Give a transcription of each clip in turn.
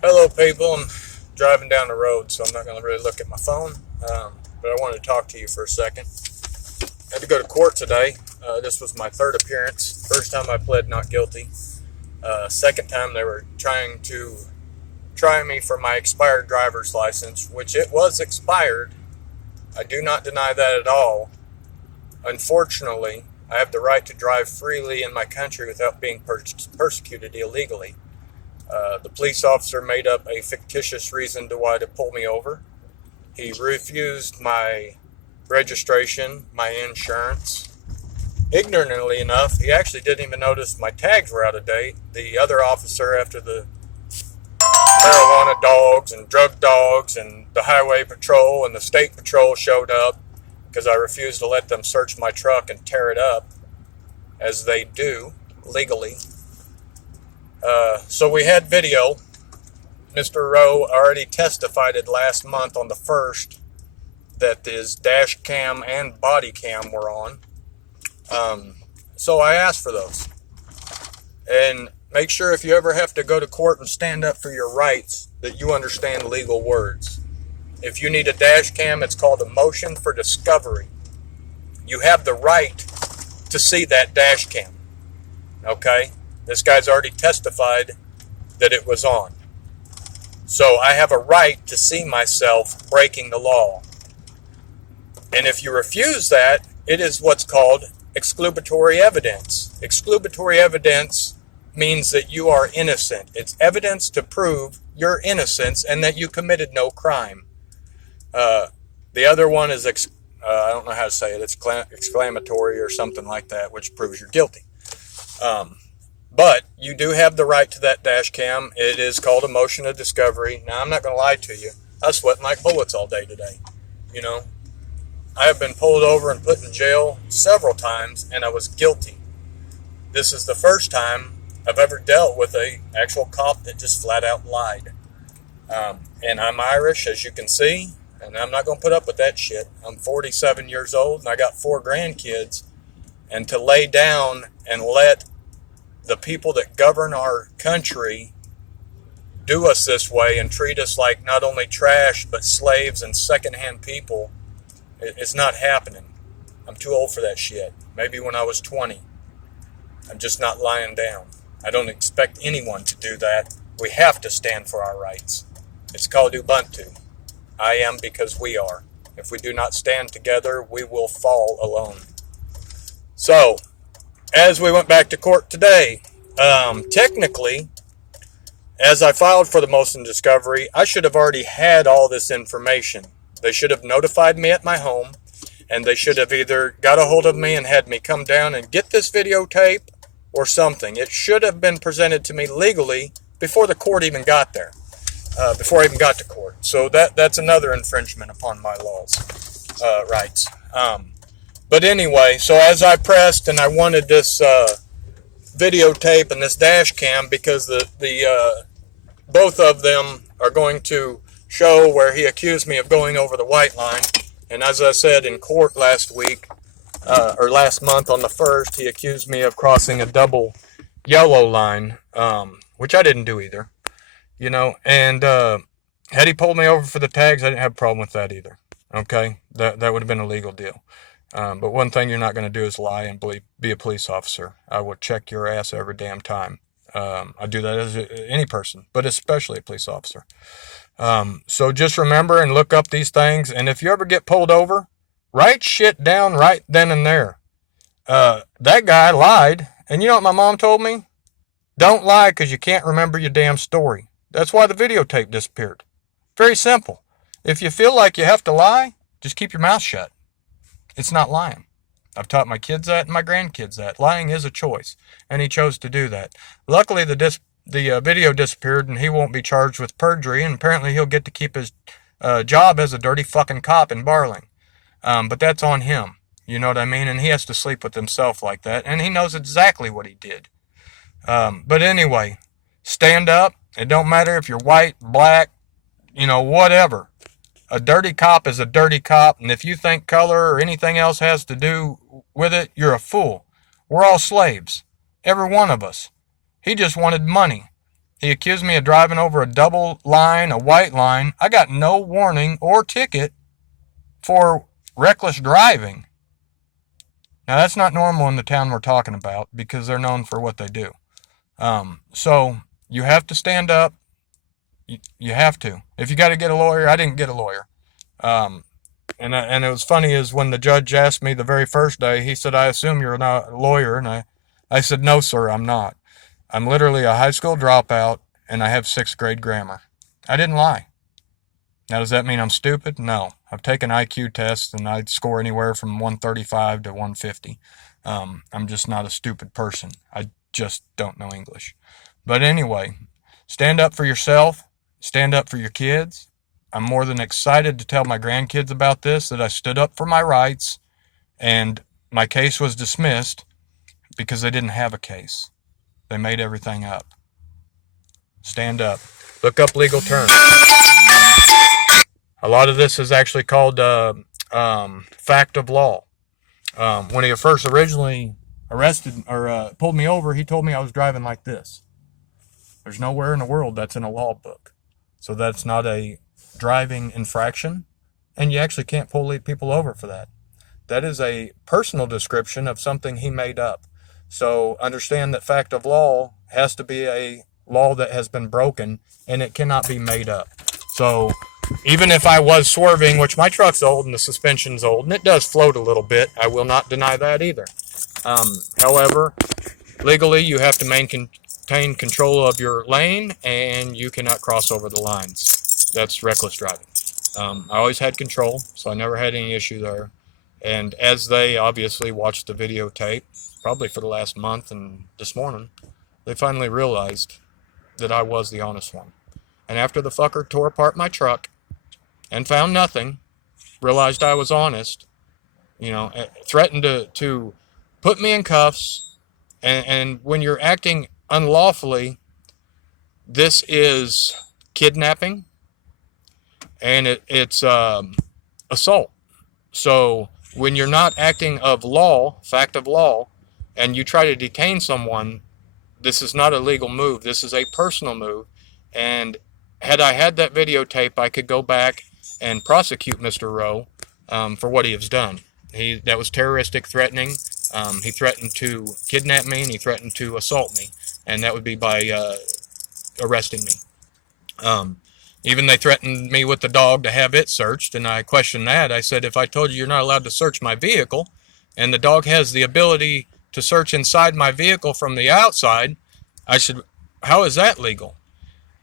Hello, people. I'm driving down the road, so I'm not going to really look at my phone. But I wanted to talk to you for a second. I had to go to court today. This was my third appearance. First time I pled not guilty. Second time they were trying to try me for my expired driver's license, which it was expired. I do not deny that at all. Unfortunately, I have the right to drive freely in my country without being persecuted illegally. The police officer made up a fictitious reason to pull me over. He refused my registration, my insurance. Ignorantly enough, he actually didn't even notice my tags were out of date. The other officer, after the marijuana dogs and drug dogs and the highway patrol and the state patrol showed up, because I refused to let them search my truck and tear it up, as they do legally. So we had video. Mr. Rowe already testified last month on the 1st that his dash cam and body cam were on. So I asked for those. And make sure if you ever have to go to court and stand up for your rights that you understand legal words. If you need a dash cam, it's called a motion for discovery. You have the right to see that dash cam. Okay? This guy's already testified that it was on. So I have a right to see myself breaking the law. And if you refuse that, it is what's called exculpatory evidence. Exculpatory evidence means that you are innocent. It's evidence to prove your innocence and that you committed no crime. The other one is, I don't know how to say it, it's exclamatory or something like that, which proves you're guilty. But you do have the right to that dash cam. It is called a motion of discovery. Now, I'm not going to lie to you. I was sweating like bullets all day today. You know, I have been pulled over and put in jail several times, and I was guilty. This is the first time I've ever dealt with an actual cop that just flat out lied. And I'm Irish, as you can see, and I'm not going to put up with that shit. I'm 47 years old, and I got 4 grandkids. And to lay down and let the people that govern our country do us this way and treat us like not only trash but slaves and secondhand people, it's not happening. I'm too old for that shit. Maybe when I was 20. I'm just not lying down. I don't expect anyone to do that. We have to stand for our rights. It's called Ubuntu. I am because we are. If we do not stand together, we will fall alone. So, as we went back to court today, technically, as I filed for the motion discovery, I should have already had all this information. They should have notified me at my home, and they should have either got a hold of me and had me come down and get this videotape or something. It should have been presented to me legally before the court even got there, before I even got to court. So that's another infringement upon my laws, rights. But anyway, so as I pressed and I wanted this videotape and this dash cam because the both of them are going to show where he accused me of going over the white line. And as I said in court last week, or last month on the 1st, he accused me of crossing a double yellow line, which I didn't do either. You know, and had he pulled me over for the tags, I didn't have a problem with that either. Okay? That would have been a legal deal. But one thing you're not going to do is lie and be a police officer. I will check your ass every damn time. I do that as any person, but especially a police officer. So just remember and look up these things. And if you ever get pulled over, write shit down right then and there. That guy lied. And you know what my mom told me? Don't lie because you can't remember your damn story. That's why the videotape disappeared. Very simple. If you feel like you have to lie, just keep your mouth shut. It's not lying. I've taught my kids that and my grandkids that. Lying is a choice, and he chose to do that. Luckily, the video disappeared, and he won't be charged with perjury, and apparently he'll get to keep his job as a dirty fucking cop in Barling. But that's on him. You know what I mean? And he has to sleep with himself like that, and he knows exactly what he did. But anyway, stand up. It don't matter if you're white, black, whatever. A dirty cop is a dirty cop, and if you think color or anything else has to do with it, you're a fool. We're all slaves. Every one of us. He just wanted money. He accused me of driving over a double line, a white line. I got no warning or ticket for reckless driving. Now, that's not normal in the town we're talking about because they're known for what they do. So you have to stand up. You have to. If you got to get a lawyer, I didn't get a lawyer. And it was funny is when the judge asked me the very first day, he said, "I assume you're not a lawyer." And I said, "No, sir, I'm not. I'm literally a high school dropout, and I have 6th grade grammar." I didn't lie. Now, does that mean I'm stupid? No. I've taken IQ tests, and I'd score anywhere from 135 to 150. I'm just not a stupid person. I just don't know English. But anyway, stand up for yourself. Stand up for your kids. I'm more than excited to tell my grandkids about this, that I stood up for my rights, and my case was dismissed because they didn't have a case. They made everything up. Stand up. Look up legal terms. A lot of this is actually called fact of law. When he first originally arrested or pulled me over, he told me I was driving like this. There's nowhere in the world that's in a law book. So that's not a driving infraction, and you actually can't pull people over for that. That is a personal description of something he made up. So understand that fact of law has to be a law that has been broken, and it cannot be made up. So even if I was swerving, which my truck's old and the suspension's old, and it does float a little bit, I will not deny that either. However, legally you have to maintain control of your lane, and you cannot cross over the lines. That's reckless driving. I always had control, so I never had any issue there. And as they obviously watched the videotape, probably for the last month and this morning, they finally realized that I was the honest one. And after the fucker tore apart my truck and found nothing, realized I was honest, threatened to put me in cuffs. And when you're acting unlawfully, this is kidnapping, and it's assault. So when you're not acting of law, fact of law, and you try to detain someone, this is not a legal move. This is a personal move. And had I had that videotape, I could go back and prosecute Mr. Rowe for what he has done. That was terroristic threatening. He threatened to kidnap me, and he threatened to assault me. And that would be by arresting me. Even they threatened me with the dog to have it searched, and I questioned that. I said, if I told you you're not allowed to search my vehicle, and the dog has the ability to search inside my vehicle from the outside, how is that legal?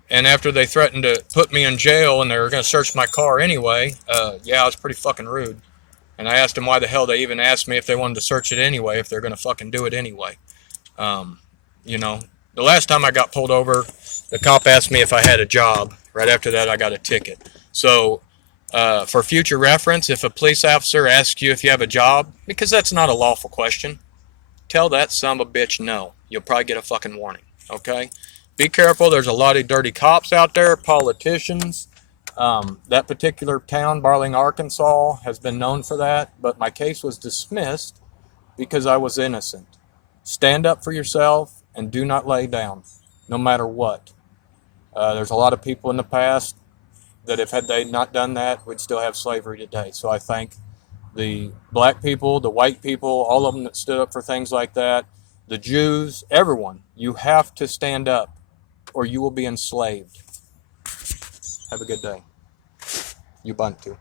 And after they threatened to put me in jail and they were going to search my car anyway, yeah, I was pretty fucking rude. And I asked them why the hell they even asked me if they wanted to search it anyway, if they're going to fucking do it anyway. The last time I got pulled over, the cop asked me if I had a job. Right after that, I got a ticket. So for future reference, if a police officer asks you if you have a job, because that's not a lawful question, tell that son of a bitch no. You'll probably get a fucking warning, okay? Be careful. There's a lot of dirty cops out there, politicians. That particular town, Barling, Arkansas, has been known for that, but my case was dismissed because I was innocent. Stand up for yourself and do not lay down, no matter what. There's a lot of people in the past that if had they not done that, we'd still have slavery today. So I thank the black people, the white people, all of them that stood up for things like that, the Jews, everyone. You have to stand up or you will be enslaved. Have a good day. Ubuntu.